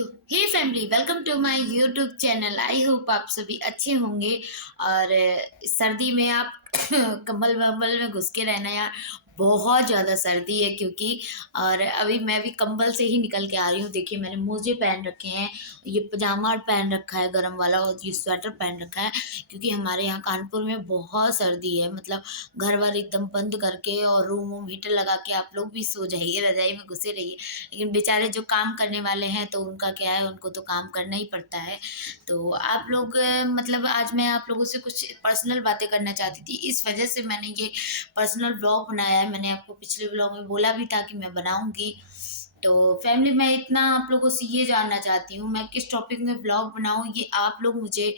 तो hey family, welcome to my YouTube channel. I hope आप सभी अच्छे होंगे। और सर्दी में आप कंबल वंबल में घुस के रहना यार। बहुत ज़्यादा सर्दी है क्योंकि और अभी मैं भी कंबल से ही निकल के आ रही हूँ। देखिए, मैंने मोजे पहन रखे हैं, ये पजामा पहन रखा है गर्म वाला, और ये स्वेटर पहन रखा है क्योंकि हमारे यहाँ कानपुर में बहुत सर्दी है। मतलब घर बार एकदम बंद करके और रूम वूम हीटर लगा के आप लोग भी सो जाइए, रजाई में घुसे रहिए। लेकिन बेचारे जो काम करने वाले हैं तो उनका क्या है, उनको तो काम करना ही पड़ता है। तो आप लोग मतलब आज मैं आप लोगों से कुछ पर्सनल बातें करना चाहती थी, इस वजह से मैंने ये पर्सनल ब्लॉग बनाया है। मैंने आपको पिछले ब्लॉग में बोला भी था कि मैं बनाऊंगी। तो फैमिली, मैं इतना आप लोगों से ये जानना चाहती हूँ, मैं किस टॉपिक में ब्लॉग बनाऊँ ये आप लोग मुझे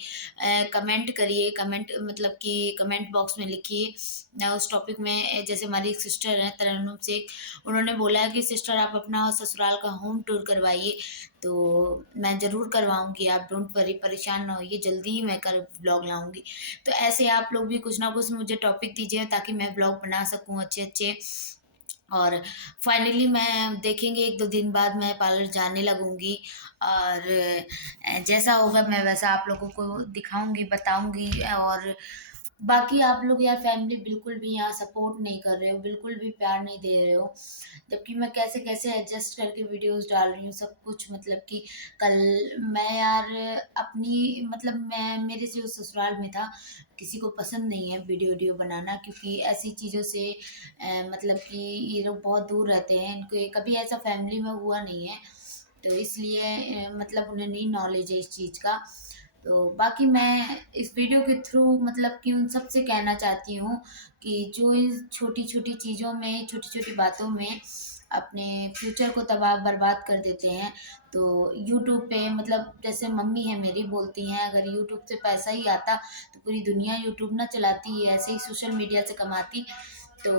कमेंट करिए। कमेंट मतलब कि कमेंट बॉक्स में लिखिए। मैं उस टॉपिक में जैसे हमारी एक सिस्टर है तरन्नुम शेख, उन्होंने बोला है कि सिस्टर आप अपना ससुराल का होम टूर करवाइए। तो मैं ज़रूर करवाऊँगी, आप डोंट वरी, परेशान ना होइए, जल्दी ही मैं कर ब्लॉग लाऊँगी। तो ऐसे आप लोग भी कुछ ना कुछ मुझे टॉपिक दीजिए ताकि मैं ब्लॉग बना सकूँ अच्छे-अच्छे। और फाइनली मैं देखेंगे 1-2 दिन बाद मैं पार्लर जाने लगूँगी। और जैसा होगा मैं वैसा आप लोगों को दिखाऊँगी, बताऊँगी। और बाकी आप लोग यार फैमिली बिल्कुल भी यहाँ सपोर्ट नहीं कर रहे हो, बिल्कुल भी प्यार नहीं दे रहे हो। जबकि मैं कैसे-कैसे एडजस्ट करके वीडियोज़ डाल रही हूँ सब कुछ। मतलब कि कल मैं यार अपनी मतलब मैं मेरे जो ससुराल में था, किसी को पसंद नहीं है वीडियो-वूडियो बनाना क्योंकि ऐसी चीज़ों से मतलब कि ये लोग बहुत दूर रहते हैं, इनको कभी ऐसा फैमिली में हुआ नहीं है। तो इसलिए मतलब उन्हें नहीं नॉलेज है इस चीज़ का। तो बाकी मैं इस वीडियो के थ्रू मतलब कि उन सबसे कहना चाहती हूँ कि जो इस छोटी-छोटी चीज़ों में, छोटी-छोटी बातों में अपने फ्यूचर को तबाह बर्बाद कर देते हैं। तो यूट्यूब पे मतलब जैसे मम्मी है मेरी, बोलती हैं अगर यूट्यूब से पैसा ही आता तो पूरी दुनिया यूट्यूब ना चलाती, ऐसे ही सोशल मीडिया से कमाती। तो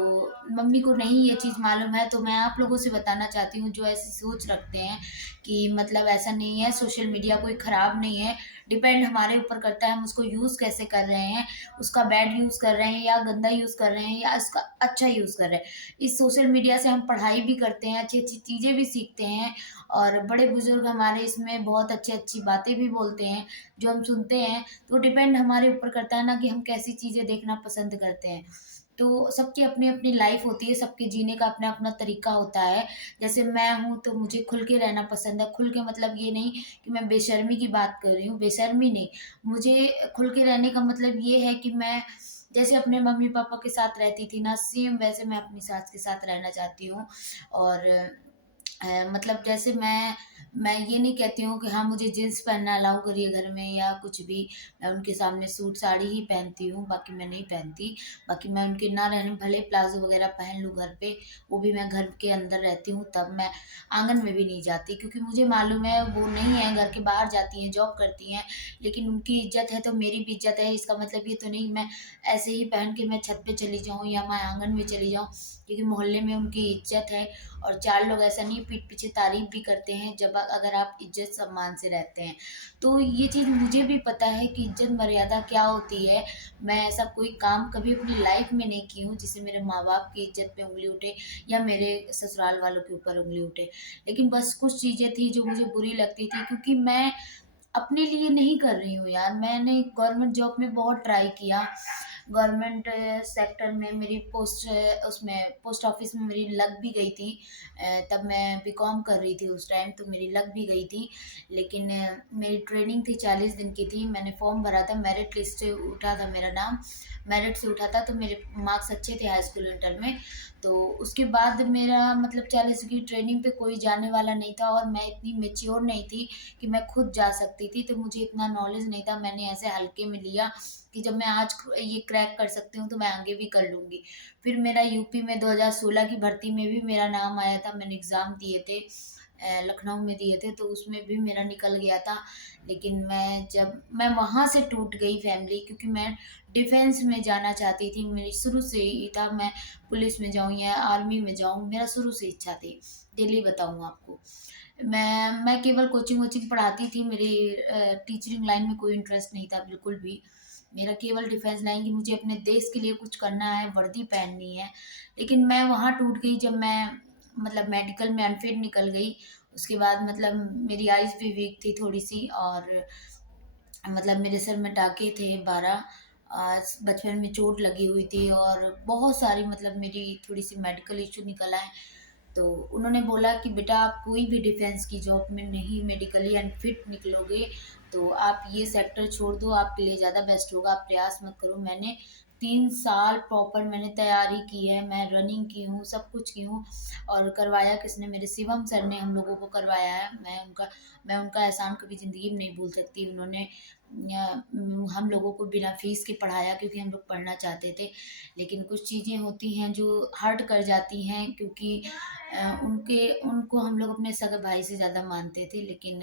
मम्मी को नहीं ये चीज़ मालूम है, तो मैं आप लोगों से बताना चाहती हूँ जो ऐसी सोच रखते हैं कि मतलब ऐसा नहीं है, सोशल मीडिया कोई ख़राब नहीं है। डिपेंड हमारे ऊपर करता है हम उसको यूज़ कैसे कर रहे हैं, उसका बैड यूज़ कर रहे हैं या गंदा यूज़ कर रहे हैं या उसका अच्छा यूज़ कर रहे हैं। इस सोशल मीडिया से हम पढ़ाई भी करते हैं, अच्छी-अच्छी चीज़ें भी सीखते हैं। और बड़े-बुज़ुर्ग हमारे इसमें बहुत अच्छी-अच्छी बातें भी बोलते हैं, जो हम सुनते हैं। तो डिपेंड हमारे ऊपर करता है ना कि हम कैसी चीज़ें देखना पसंद करते हैं। तो सबकी अपनी-अपनी लाइफ़ होती है, सबके जीने का अपना-अपना तरीका होता है। जैसे मैं हूँ तो मुझे खुल के रहना पसंद है, खुल के मतलब ये नहीं कि मैं बेशर्मी की बात कर रही हूँ, बेशर्मी नहीं। मुझे खुल के रहने का मतलब ये है कि मैं जैसे अपने मम्मी-पापा के साथ रहती थी ना, सेम वैसे मैं अपनी सास के साथ रहना चाहती हूँ। और मतलब जैसे मैं ये नहीं कहती हूँ कि हाँ, मुझे जीन्स पहनना अलाउ करिए घर में या कुछ भी। मैं उनके सामने सूट साड़ी ही पहनती हूँ, बाकी मैं नहीं पहनती। बाकी मैं उनके ना रहने भले प्लाज़ो वग़ैरह पहन लूँ घर पे, वो भी मैं घर के अंदर रहती हूँ, तब मैं आँगन में भी नहीं जाती क्योंकि मुझे मालूम है वो नहीं है, घर के बाहर जाती हैं, जॉब करती हैं। लेकिन उनकी इज़्ज़त है तो मेरी भी इज़्ज़त है, इसका मतलब ये तो नहीं मैं ऐसे ही पहन के मैं छत पे चली जाऊँ या मैं आँगन में चली जाऊँ, क्योंकि मोहल्ले में उनकी इज़्ज़त है। और 4 लोग ऐसा नहीं पीठ पीछे तारीफ़ भी करते हैं जब अगर आप इज़्ज़त सम्मान से रहते हैं। तो ये चीज़ मुझे भी पता है कि इज़्ज़त मर्यादा क्या होती है। मैं ऐसा कोई काम कभी अपनी लाइफ़ में नहीं की हूँ जिससे मेरे माँ-बाप की इज़्ज़त पे उँगली उठे या मेरे ससुराल वालों के ऊपर उँगली उठे। लेकिन बस कुछ चीज़ें थी जो मुझे बुरी लगती थी क्योंकि मैं अपने लिए नहीं कर रही हूँ यार। मैंने गवर्नमेंट जॉब में बहुत ट्राई किया। गवर्नमेंट सेक्टर में मेरी पोस्ट उसमें पोस्ट ऑफिस में मेरी लग भी गई थी। तब मैं बीकॉम कर रही थी उस टाइम, तो मेरी लग भी गई थी। लेकिन मेरी ट्रेनिंग थी 40 दिन की थी। मैंने फॉर्म भरा था, मेरिट लिस्ट से उठा था मेरा नाम, मेरिट से उठा था तो मेरे मार्क्स अच्छे थे हाई स्कूल इंटर में। तो उसके बाद मेरा मतलब 40 की ट्रेनिंग पे कोई जाने वाला नहीं था और मैं इतनी मैच्योर नहीं थी कि मैं खुद जा सकती थी, तो मुझे इतना नॉलेज नहीं था। मैंने ऐसे हल्के में लिया कि जब मैं आज ये क्रैक कर सकती हूँ तो मैं आगे भी कर लूँगी। फिर मेरा यूपी में 2016 की भर्ती में भी मेरा नाम आया था, मैंने एग्ज़ाम दिए थे, लखनऊ में दिए थे तो उसमें भी मेरा निकल गया था। लेकिन मैं वहाँ से टूट गई फैमिली क्योंकि मैं डिफेंस में जाना चाहती थी। मेरी शुरू से ही था मैं पुलिस में जाऊँ या आर्मी में जाऊँ, मेरा शुरू से इच्छा थी। दिल्ली बताऊँ आपको। मैं केवल कोचिंग-वोचिंग पढ़ाती थी, मेरी टीचिंग लाइन में कोई इंटरेस्ट नहीं था बिल्कुल भी। मेरा केवल डिफेंस लाइन कि मुझे अपने देश के लिए कुछ करना है, वर्दी पहननी है। लेकिन मैं वहाँ टूट गई जब मैं मतलब मेडिकल में अनफिट निकल गई उसके बाद मतलब मेरी आइज़ भी वीक थी थोड़ी-सी, और मतलब मेरे सर में टाँके थे 12। बचपन में चोट लगी हुई थी, और बहुत सारी मतलब मेरी थोड़ी-सी मेडिकल इश्यू निकल आए। तो उन्होंने बोला कि बेटा आप कोई भी डिफेंस की जॉब में नहीं मेडिकली अनफिट निकलोगे, तो आप ये सेक्टर छोड़ दो, आपके लिए ज़्यादा बेस्ट होगा, आप प्रयास मत करो। मैंने 3 साल प्रॉपर मैंने तैयारी की है, मैं रनिंग की हूँ, सब कुछ की हूँ, और करवाया किसने? मेरे शिवम सर ने हम लोगों को करवाया है। मैं उनका एहसान कभी ज़िंदगी में नहीं भूल सकती। उन्होंने हम लोगों को बिना फीस के पढ़ाया, क्योंकि हम लोग पढ़ना चाहते थे। लेकिन कुछ चीज़ें होती हैं जो हर्ट कर जाती हैं, क्योंकि उनके उनको हम लोग अपने सगे भाई से ज़्यादा मानते थे। लेकिन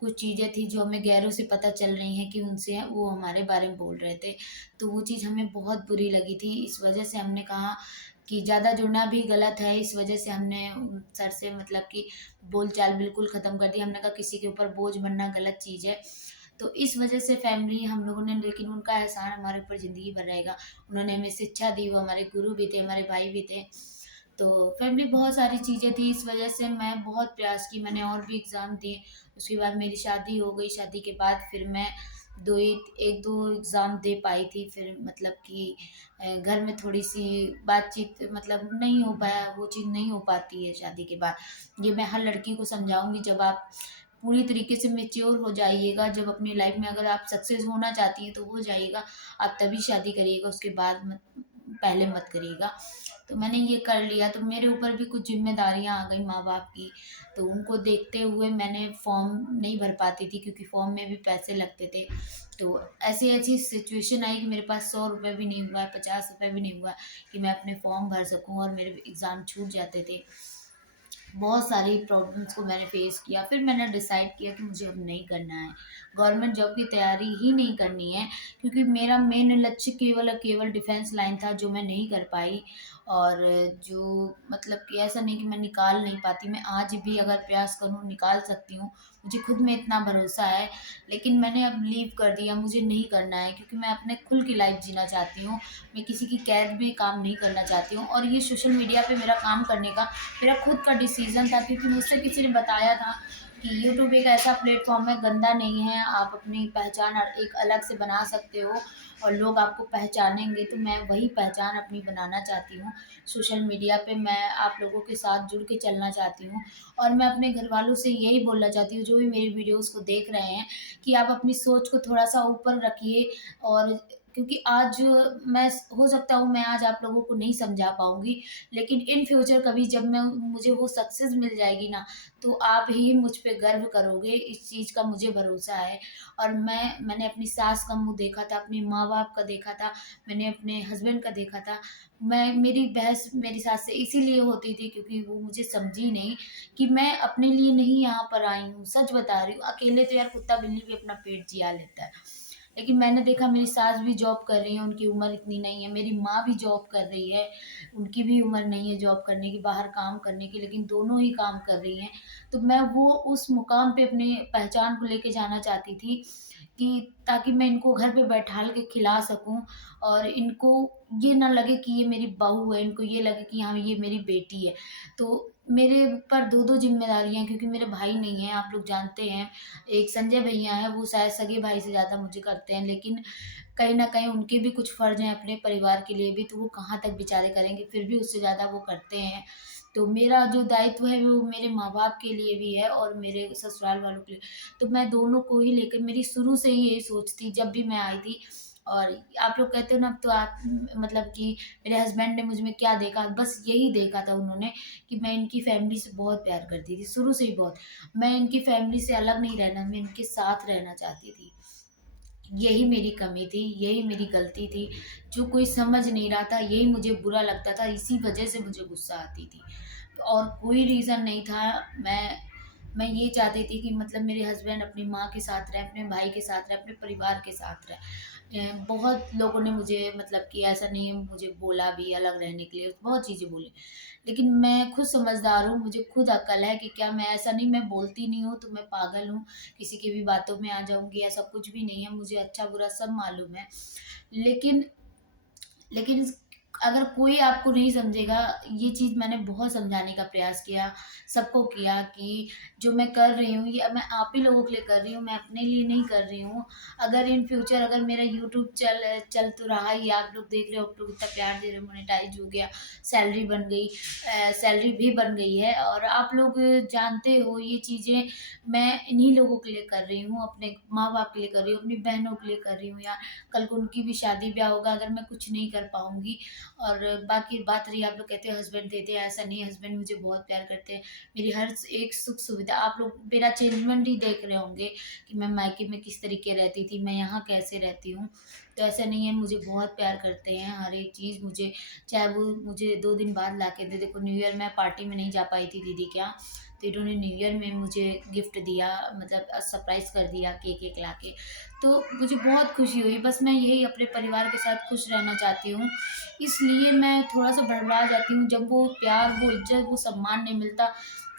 कुछ चीज़ें थी जो हमें गैरों से पता चल रही हैं कि उनसे वो हमारे बारे में बोल रहे थे। तो वो चीज़ हमें बहुत बुरी लगी थी। इस वजह से हमने कहा कि ज़्यादा जुड़ना भी गलत है। इस वजह से हमने सर से मतलब कि बोलचाल बिल्कुल ख़त्म कर दी। हमने कहा किसी के ऊपर बोझ बनना गलत चीज़ है। तो इस वजह से फैमिली हम लोगों ने, लेकिन उनका एहसान हमारे ऊपर ज़िंदगी भर रहेगा। उन्होंने हमें शिक्षा दी, वो हमारे गुरु भी थे, हमारे भाई भी थे। तो फैमिली बहुत सारी चीज़ें थी, इस वजह से मैं बहुत प्रयास की, मैंने और भी एग्ज़ाम दिए। उसके बाद मेरी शादी हो गई, शादी के बाद फिर मैं 1-2 एग्ज़ाम दे पाई थी। फिर मतलब कि घर में थोड़ी-सी बातचीत मतलब नहीं हो पाया, वो चीज़ नहीं हो पाती है शादी के बाद। ये मैं हर लड़की को समझाऊँगी, जब आप पूरी तरीके से मैच्योर हो जाइएगा, जब अपनी लाइफ़ में अगर आप सक्सेस होना चाहती हैं तो हो जाइएगा, आप तभी शादी करिएगा, उसके बाद मत, पहले मत करिएगा। तो मैंने ये कर लिया, तो मेरे ऊपर भी कुछ ज़िम्मेदारियाँ आ गई माँ-बाप की, तो उनको देखते हुए मैंने फॉर्म नहीं भर पाती थी, क्योंकि फॉर्म में भी पैसे लगते थे। तो ऐसी-ऐसी सिचुएशन आई कि मेरे पास ₹100 भी नहीं हुआ है, ₹50 भी नहीं हुआ है कि मैं अपने फॉर्म भर सकूँ, और मेरे एग्ज़ाम छूट जाते थे। बहुत सारी प्रॉब्लम्स को मैंने फेस किया। फिर मैंने डिसाइड किया कि मुझे अब नहीं करना है, गवर्नमेंट जॉब की तैयारी ही नहीं करनी है, क्योंकि मेरा मेन लक्ष्य केवल और केवल डिफेंस लाइन था, जो मैं नहीं कर पाई। और जो मतलब कि ऐसा नहीं कि मैं निकाल नहीं पाती, मैं आज भी अगर प्रयास करूँ निकाल सकती हूँ, मुझे खुद में इतना भरोसा है। लेकिन मैंने अब लीव कर दिया, मुझे नहीं करना है, क्योंकि मैं अपने खुल की लाइफ जीना चाहती हूँ। मैं किसी की कैद में काम नहीं करना चाहती हूँ, और ये सोशल मीडिया पे मेरा काम करने का मेरा खुद का डिसीज़न था, क्योंकि मुझसे किसी ने बताया था कि यूट्यूब एक ऐसा प्लेटफ़ॉर्म है, गंदा नहीं है, आप अपनी पहचान एक अलग से बना सकते हो, और लोग आपको पहचानेंगे। तो मैं वही पहचान अपनी बनाना चाहती हूँ। सोशल मीडिया पे मैं आप लोगों के साथ जुड़ के चलना चाहती हूँ, और मैं अपने घरवालों से यही बोलना चाहती हूँ, जो भी मेरी वीडियोज़ को देख रहे हैं, कि आप अपनी सोच को थोड़ा-सा ऊपर रखिए। और क्योंकि आज मैं, हो सकता हूँ मैं आज आप लोगों को नहीं समझा पाऊँगी, लेकिन इन फ्यूचर कभी जब मैं मुझे वो सक्सेस मिल जाएगी ना, तो आप ही मुझ पे गर्व करोगे, इस चीज़ का मुझे भरोसा है। और मैंने अपनी सास का मुँह देखा था, अपने माँ-बाप का देखा था, मैंने अपने हस्बैंड का देखा था। मेरी बहस मेरी सास से इसीलिए होती थी, क्योंकि वो मुझे समझी नहीं कि मैं अपने लिए नहीं यहाँ पर आई हूँ, सच बता रही हूँ। अकेले तो यार कुत्ता-बिल्ली भी अपना पेट जिया लेता है। लेकिन मैंने देखा मेरी सास भी जॉब कर रही है, उनकी उम्र इतनी नहीं है, मेरी माँ भी जॉब कर रही है, उनकी भी उम्र नहीं है जॉब करने की, बाहर काम करने की, लेकिन दोनों ही काम कर रही हैं। तो मैं वो उस मुकाम पे अपनी पहचान को लेके जाना चाहती थी, कि ताकि मैं इनको घर पे बैठाल के खिला सकूँ, और इनको ये ना लगे कि ये मेरी बहू है, इनको ये लगे कि हाँ, ये मेरी बेटी है। तो मेरे ऊपर 2-2 ज़िम्मेदारियाँ हैं, क्योंकि मेरे भाई नहीं हैं, आप लोग जानते हैं। एक संजय भैया हैं, वो शायद सगे भाई से ज़्यादा मुझे करते हैं, लेकिन कहीं न कहीं उनके भी कुछ फ़र्ज़ हैं अपने परिवार के लिए भी, तो वो कहाँ तक बेचारे करेंगे, फिर भी उससे ज़्यादा वो करते हैं। तो मेरा जो दायित्व है वो मेरे माँ-बाप के लिए भी है, और मेरे ससुराल वालों के लिए। तो मैं दोनों को ही लेकर, मेरी शुरू से ही यही सोच थी जब भी मैं आई थी। और आप लोग कहते हो ना, अब तो आप मतलब कि मेरे हस्बैंड ने मुझ में क्या देखा, बस यही देखा था उन्होंने, कि मैं इनकी फैमिली से बहुत प्यार करती थी, शुरू से ही बहुत। मैं इनकी फैमिली से अलग नहीं रहना, मैं इनके साथ रहना चाहती थी। यही मेरी कमी थी, यही मेरी गलती थी, जो कोई समझ नहीं रहा था, यही मुझे बुरा लगता था, इसी वजह से मुझे गुस्सा आती थी। और कोई रीज़न नहीं था। मैं ये चाहती थी कि मतलब मेरे हस्बैंड अपनी माँ के साथ रहें, अपने भाई के साथ रहें, अपने परिवार के साथ रहें। बहुत लोगों ने मुझे मतलब कि ऐसा नहीं है, मुझे बोला भी अलग रहने के लिए, बहुत चीज़ें बोली। लेकिन मैं खुद समझदार हूँ, मुझे खुद अक्ल है कि क्या मैं, ऐसा नहीं मैं बोलती नहीं हूँ तो मैं पागल हूँ, किसी की भी बातों में आ जाऊँगी, ऐसा कुछ भी नहीं है, मुझे अच्छा-बुरा सब मालूम है। लेकिन लेकिन अगर कोई आपको नहीं समझेगा, ये चीज़ मैंने बहुत समझाने का प्रयास किया, सबको किया कि जो मैं कर रही हूँ ये मैं आप ही लोगों के लिए कर रही हूँ, मैं अपने लिए नहीं कर रही हूँ। अगर इन फ्यूचर अगर मेरा यूट्यूब चल तो रहा ही, आप लोग देख रहे हो, आप लोग इतना प्यार दे रहे हो, मोनेटाइज़ हो गया, सैलरी बन गई, सैलरी भी बन गई है, और आप लोग जानते हो ये चीज़ें मैं इन्हीं लोगों के लिए कर रही हूँ, अपने माँ-बाप के लिए कर रही हूँ, अपनी बहनों के लिए कर रही हूँ यार। कल को उनकी भी शादी-ब्याह होगा, अगर मैं कुछ नहीं कर पाऊँगी। और बाकी बात रही, आप लोग कहते हो हस्बैंड देते हैं, ऐसा नहीं है, हस्बैंड मुझे बहुत प्यार करते हैं। मेरी हर एक सुख-सुविधा आप लोग मेरा चेंजमेंट ही देख रहे होंगे कि मैं मायके में किस तरीके रहती थी, मैं यहाँ कैसे रहती हूँ। तो ऐसा नहीं है, मुझे बहुत प्यार करते हैं, हर एक चीज़ मुझे, चाहे वो मुझे 2 दिन बाद ला के दे, देखो न्यू ईयर में पार्टी में नहीं जा पाई थी दीदी के यहाँ, तो इन्होंने न्यू ईयर में मुझे गिफ्ट दिया, मतलब सरप्राइज़ कर दिया केक-वेक लाके। तो मुझे बहुत खुशी हुई, बस मैं यही अपने परिवार के साथ खुश रहना चाहती हूँ। इसलिए मैं थोड़ा-सा बड़बड़ा जाती हूँ, जब वो प्यार, वो इज़्ज़त, वो सम्मान नहीं मिलता।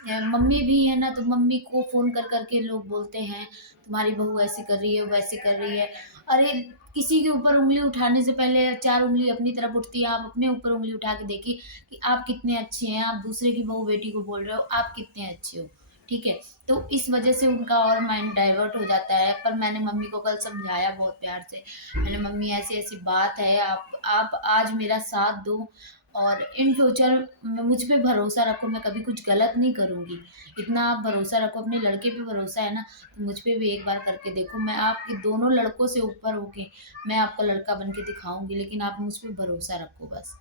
मम्मी भी है ना, तो मम्मी को फ़ोन कर के लोग बोलते हैं, तुम्हारी बहू ऐसे कर रही है, वैसे कर रही है। अरे! किसी के ऊपर उँगली उठाने से पहले 4 उँगली अपनी तरफ उठती है, आप अपने ऊपर उँगली उठा के देखिए कि आप कितने अच्छे हैं, आप दूसरे की बहू-बेटी को बोल रहे हो, आप कितने अच्छे हो, ठीक है? तो इस वजह से उनका और माइंड डाइवर्ट हो जाता है, पर मैंने मम्मी को कल समझाया बहुत प्यार से। मैंने, मम्मी ऐसी-ऐसी बात है, आप आज मेरा साथ दो, और इन फ्यूचर मुझ पे भरोसा रखो, मैं कभी कुछ गलत नहीं करूँगी। इतना आप भरोसा रखो, अपने लड़के पे भरोसा है ना, तो मुझ पे भी एक बार करके देखो। मैं आपके दोनों लड़कों से ऊपर होके मैं आपका लड़का बन के दिखाऊँगी, लेकिन आप मुझ पे भरोसा रखो बस।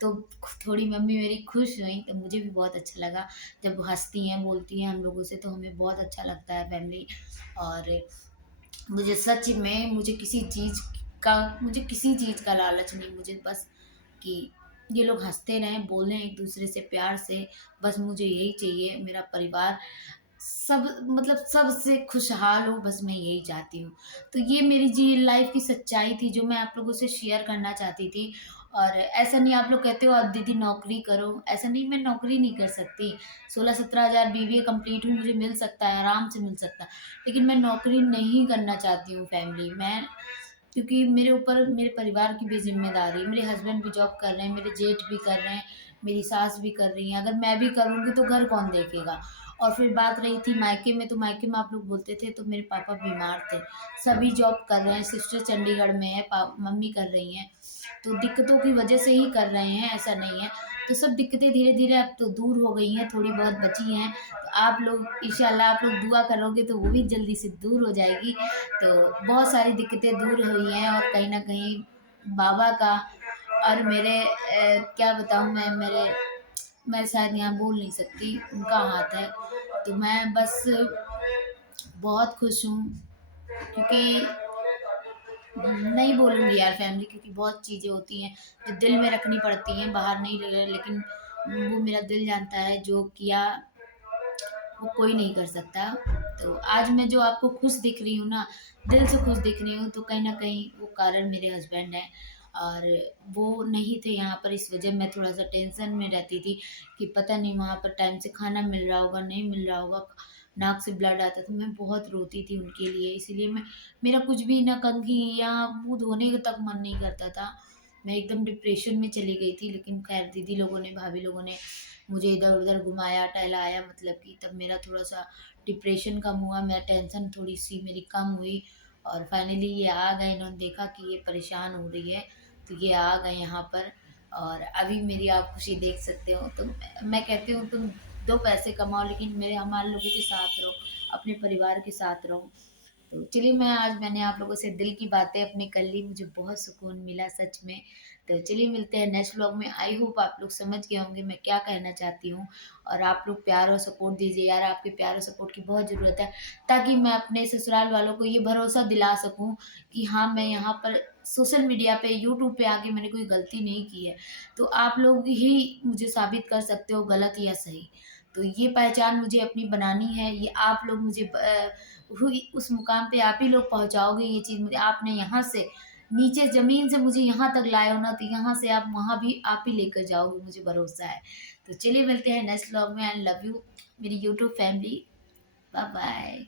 तो थोड़ी मम्मी मेरी खुश हुईं, तो मुझे भी बहुत अच्छा लगा। जब वो हँसती हैं, बोलती हैं हम लोगों से, तो हमें बहुत अच्छा लगता है फैमिली। और मुझे सच में, मुझे किसी चीज़ का लालच नहीं, मुझे बस कि ये लोग हँसते रहें, बोलें एक-दूसरे से प्यार से, बस मुझे यही चाहिए। मेरा परिवार सब, मतलब सबसे खुशहाल हो, बस मैं यही चाहती हूँ। तो ये मेरी जी लाइफ़ की सच्चाई थी, जो मैं आप लोगों से शेयर करना चाहती थी। और ऐसा नहीं, आप लोग कहते हो अब दीदी नौकरी करो, ऐसा नहीं, मैं नौकरी नहीं कर सकती। 16-17 हज़ार बीबीए कंप्लीट हुई, मुझे मिल सकता है, आराम से मिल सकता है। लेकिन मैं नौकरी नहीं करना चाहती हूँ फैमिली, मैं, क्योंकि मेरे ऊपर मेरे परिवार की भी ज़िम्मेदारी है। मेरे हस्बैंड भी जॉब कर रहे हैं, मेरे जेठ भी कर रहे हैं, मेरी सास भी कर रही हैं। अगर मैं भी करूँगी तो घर कौन देखेगा? और फिर बात रही थी मायके में, तो मायके में आप लोग बोलते थे, तो मेरे पापा बीमार थे। सभी जॉब कर रहे हैं, सिस्टर चंडीगढ़ में है, मम्मी कर रही हैं। तो दिक्कतों की वजह से ही कर रहे हैं, ऐसा नहीं है। तो सब दिक्कतें धीरे-धीरे अब तो दूर हो गई हैं, थोड़ी बहुत बची हैं। तो आप लोग इंशाअल्लाह, आप लोग दुआ करोगे तो वो भी जल्दी से दूर हो जाएगी। तो बहुत सारी दिक्कतें दूर हुई हैं, और कहीं न कहीं बाबा का और मेरे क्या बताऊँ मैं शायद यहाँ बोल नहीं सकती, उनका हाथ है। तो मैं बस बहुत खुश हूँ, क्योंकि नहीं बोलूँगी यार फैमिली, क्योंकि बहुत चीज़ें होती हैं जो दिल में रखनी पड़ती हैं, बाहर नहीं लेकिन वो मेरा दिल जानता है, जो किया वो कोई नहीं कर सकता। तो आज मैं जो आपको खुश दिख रही हूँ ना, दिल से खुश दिख रही हूँ, तो कहीं न कहीं वो कारण मेरे हस्बैंड हैं। और वो नहीं थे यहाँ पर, इस वजह मैं थोड़ा-सा टेंशन में रहती थी कि पता नहीं वहाँ पर टाइम से खाना मिल रहा होगा, नहीं मिल रहा होगा, नाक से ब्लड आता था, मैं बहुत रोती थी उनके लिए। इसीलिए मेरा कुछ भी ना कंघी या मुँह धोने तक मन नहीं करता था। मैं एकदम डिप्रेशन में चली गई थी, लेकिन ख़ैर दीदी लोगों ने, भाभी लोगों ने मुझे इधर-उधर घुमाया, टहलाया, मतलब कि तब मेरा थोड़ा-सा डिप्रेशन कम हुआ, मैं टेंशन थोड़ी-सी मेरी कम हुई। और फाइनली ये आ गए, इन्होंने देखा कि ये परेशान हो रही है, तो ये आ गए यहाँ पर। और अभी मेरी आप खुशी देख सकते हो। तो मैं कहती हूँ, तुम 2 पैसे कमाओ, लेकिन मेरे हमारे लोगों के साथ रहो, अपने परिवार के साथ रहो। तो चलिए, मैंने आप लोगों से दिल की बातें अपनी कर ली, मुझे बहुत सुकून मिला सच में। तो चलिए, मिलते हैं नेक्स्ट व्लॉग में। आई होप आप लोग समझ गए होंगे मैं क्या कहना चाहती हूँ, और आप लोग प्यार और सपोर्ट दीजिए यार, आपके प्यार और सपोर्ट की बहुत ज़रूरत है, ताकि मैं अपने ससुराल वालों को ये भरोसा दिला सकूँ कि हाँ, मैं यहाँ पर सोशल मीडिया पे, यूट्यूब पे आके मैंने कोई गलती नहीं की है। तो आप लोग ही मुझे साबित कर सकते हो गलत या सही। तो ये पहचान मुझे अपनी बनानी है, ये आप लोग मुझे हुई उस मुकाम पे आप ही लोग पहुँचाओगे ये चीज़ मुझे। आपने यहाँ से नीचे ज़मीन से मुझे यहाँ तक लाए हो ना, तो यहाँ से आप वहाँ भी आप ही लेकर जाओगे, मुझे भरोसा है। तो चलिए, मिलते हैं नेक्स्ट व्लॉग में, एंड लव यू मेरी यूट्यूब फैमिली। Bye bye.